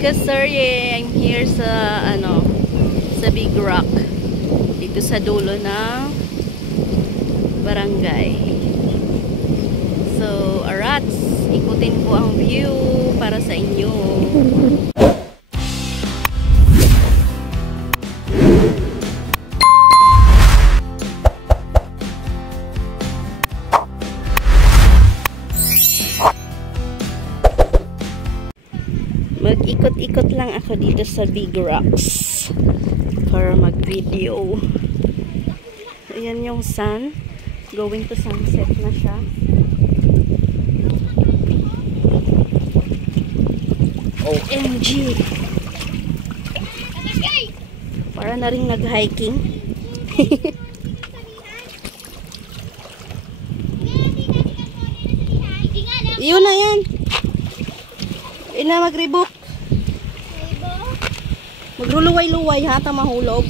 Kasarye, I'm here sa sa Big Rock dito sa dulo ng barangay. So, arats, ikutin ko ang view para sa inyo. Mag-ikot-ikot lang ako dito sa Big Rocks para mag-video. Ayan yung sun. Going to sunset na siya. OMG! Para na rin nag-hiking. Iyon na yan. Ina magribok. Magruluway-luway ha, ta mahulog.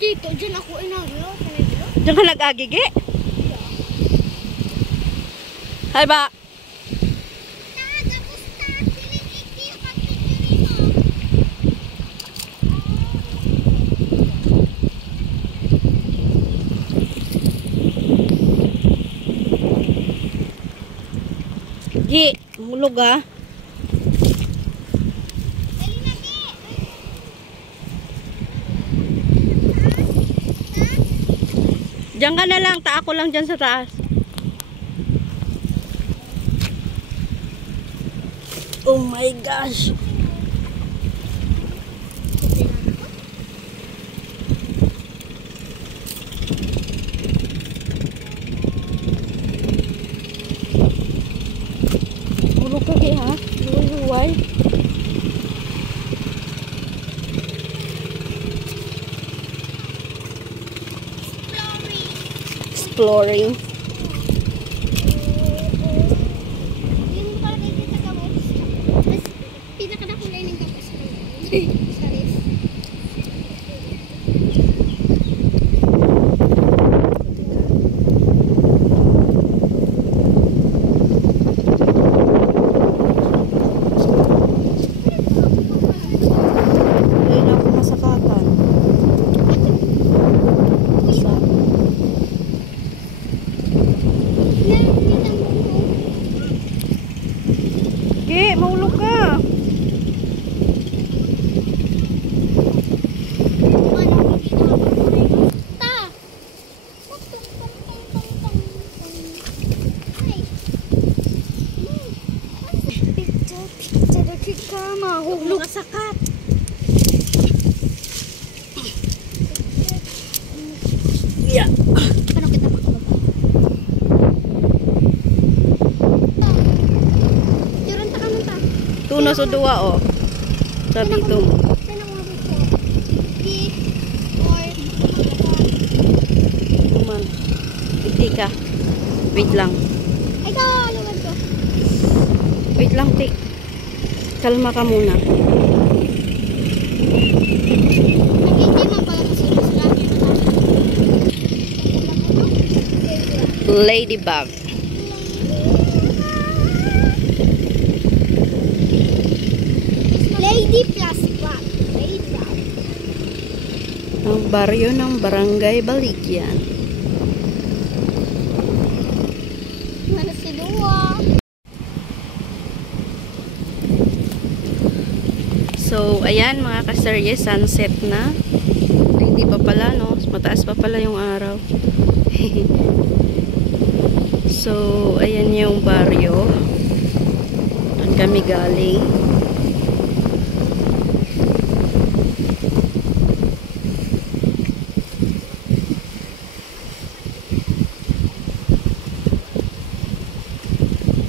Dito, dyan ako inaglo. Diyan ka nag-agigi? Hay ba? Gi, hulog ha. Diyan ka na lang, taako lang dyan sa taas. Oh my gosh. Mulog ka kaya ha? Luway-luway. Exploring. Yung parang ito sa gamot. Pinakadakulay ng gamot. Sorry. Ay na ako masakatan. Ge, mahulog ka. Mahulog ka sakat. Yeah. Ano kita makababa? Tiran ta kanon ta. Tuno sa duwa oh. Sa dito mo. Sana ko mabot ko. Di or Tuman. Hindi ka. Wait lang. ay ka luwag ko. Wait lang, Tik. Kalma ka muna. Hindi man pala kasi sila. Ladybug. Lady plus bug. Ladybug. Ang baryo ng Barangay Baligyan. Ano si Dua? So, ayan mga kasarye, sunset na. Ay, hindi pa pala, no? Mataas pa pala yung araw. So, ayan yung baryo. Doon kami galing.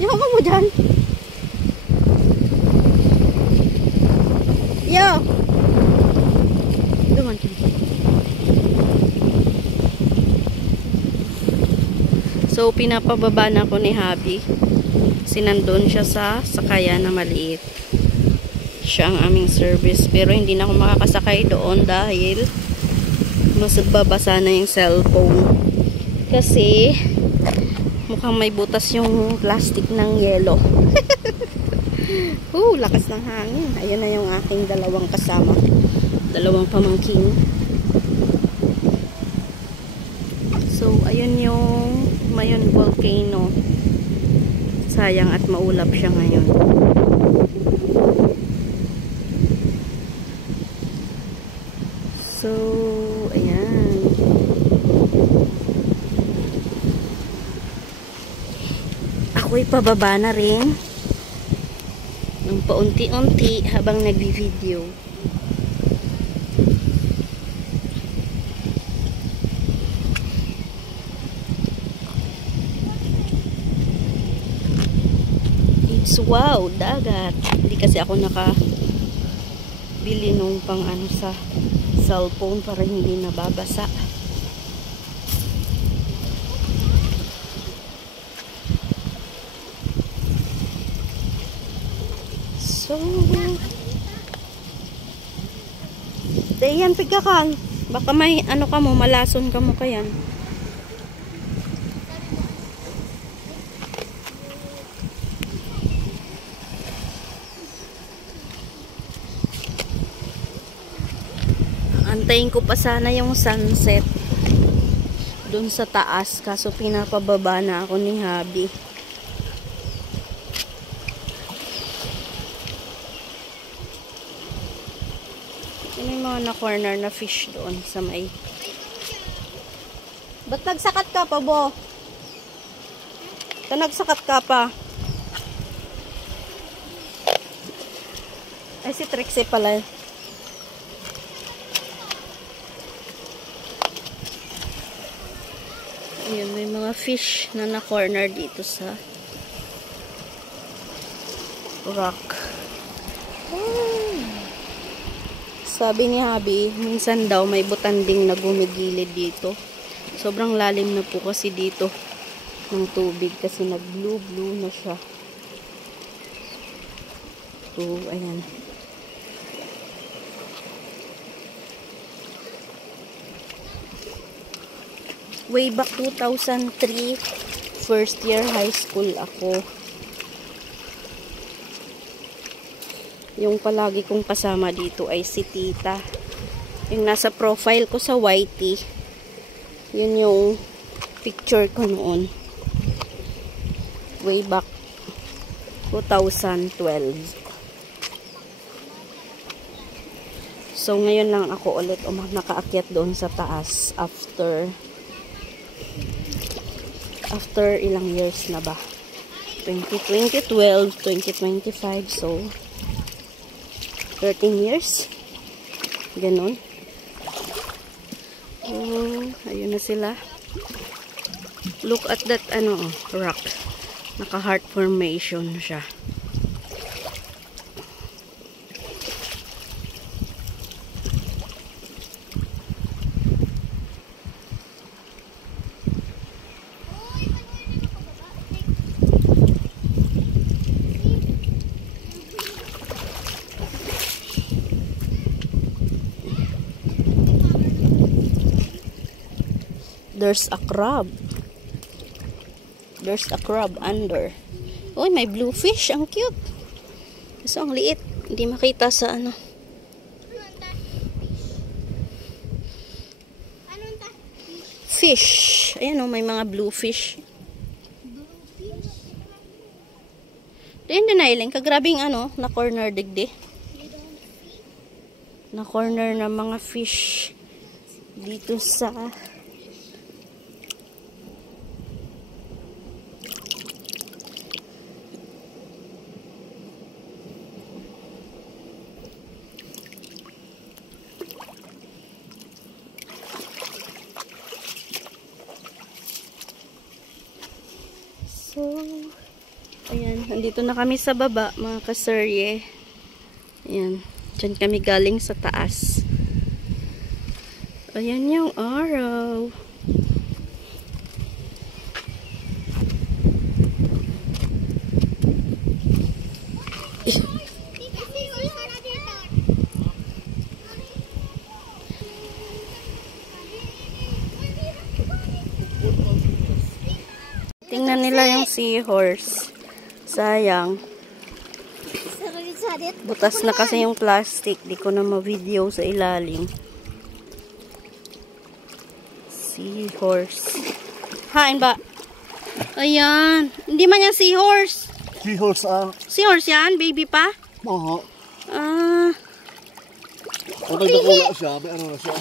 Yung mo dyan? Yo! Duman ka. So, pinapababa na ako ni Habi. Sinandun siya sa sakayan na maliit. Siya ang aming service. Pero hindi na ako makakasakay doon dahil masagbabasa na yung cellphone. Kasi mukhang may butas yung plastic ng yelo. Lakas ng hangin. Ayun na yung aking dalawang kasama. Dalawang pamangkin. So, ayun yung Mayon volcano. Sayang at maulap siya ngayon. So, ayan. Ako'y pababa na rin ng paunti-unti habang nagbi-video. It's wow, dagat. Hindi kasi ako nakabili nung pang ano sa cellphone para hindi nababasa. So, dayan pigkakan. Baka may ano ka mo, malason ka mo kayan. Antayin ko pa sana yung sunset dun sa taas, kaso pinapababa na ako ni Habi. May mga na-corner na fish doon sa may... Ba't nagsakat ka pa, Bo? Ba't nagsakat ka pa? Ay, si Trixie pala. Ayan, may mga fish na na-corner dito sa rock. Sabi ni Habi, minsan daw may butanding na gumigilid dito. Sobrang lalim na po kasi dito ng tubig kasi nag-blue-blue na siya. So, ayan. Way back 2003, first year high school ako. Yung palagi kong kasama dito ay si Tita. Yung nasa profile ko sa YT. Yun yung picture ko noon. Way back 2012. So, ngayon lang ako ulit nakaakyat doon sa taas after ilang years na ba? 2012, 2025. So, 13 years. Ganon. Oh, ayun na sila. Look at that, rock. Naka-heart formation siya. There's a crab. There's a crab under. Uy, may blue fish. Ang cute. So, ang liit. Hindi makita sa ano. Fish. Ayan o, may mga blue fish. Diyan din na iling. Kagrabing na corner digdi. Na corner na mga fish. Dito sa... So, ayan, nandito na kami sa baba, mga kaserye. Ayan, dyan kami galing sa taas. Ayan yung araw. Tingnan nila yung seahorse. Sayang. had it. Butas na kasi yung plastic. Di ko na ma-video sa ilalim. Seahorse. Hain ba? Ayan. Hindi man yan seahorse. Seahorse Seahorse yan? Baby pa? Oo. Ah. Kapag nakula siya, may ano na siya.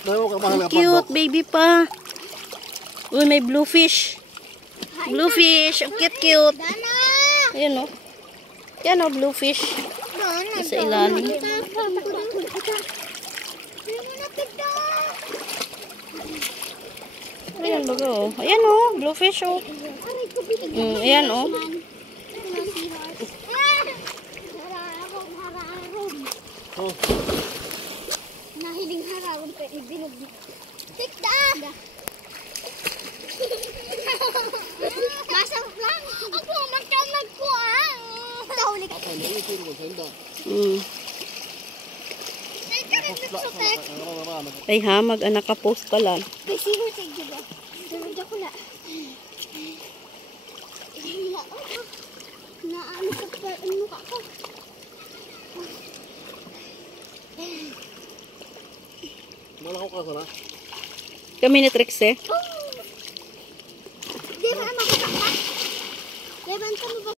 Dahil mo kamahal ka Cute. Baby pa. Uy, may bluefish. Bluefish. Ang cute. Dana! Ayan o. Yan o, bluefish. Dana. Sa ilalim. Ayan baga o. Ayan o, bluefish o. Ayan o. Oh. Nahiling hararong ka ibilog. Tikda! Masang lang! Ako magkamag ko Taulik. Ako na yung tiro ko sa inda. Ay, karin nagsutek. Ay hamag, anak ka post pa lang. Ay, sino sa iyo ba? Sunod ako na. Naano sa mukha ko. Malakaw ka sana? Kami ni Trix eh. Di ba makita ka? Di ba mo ba?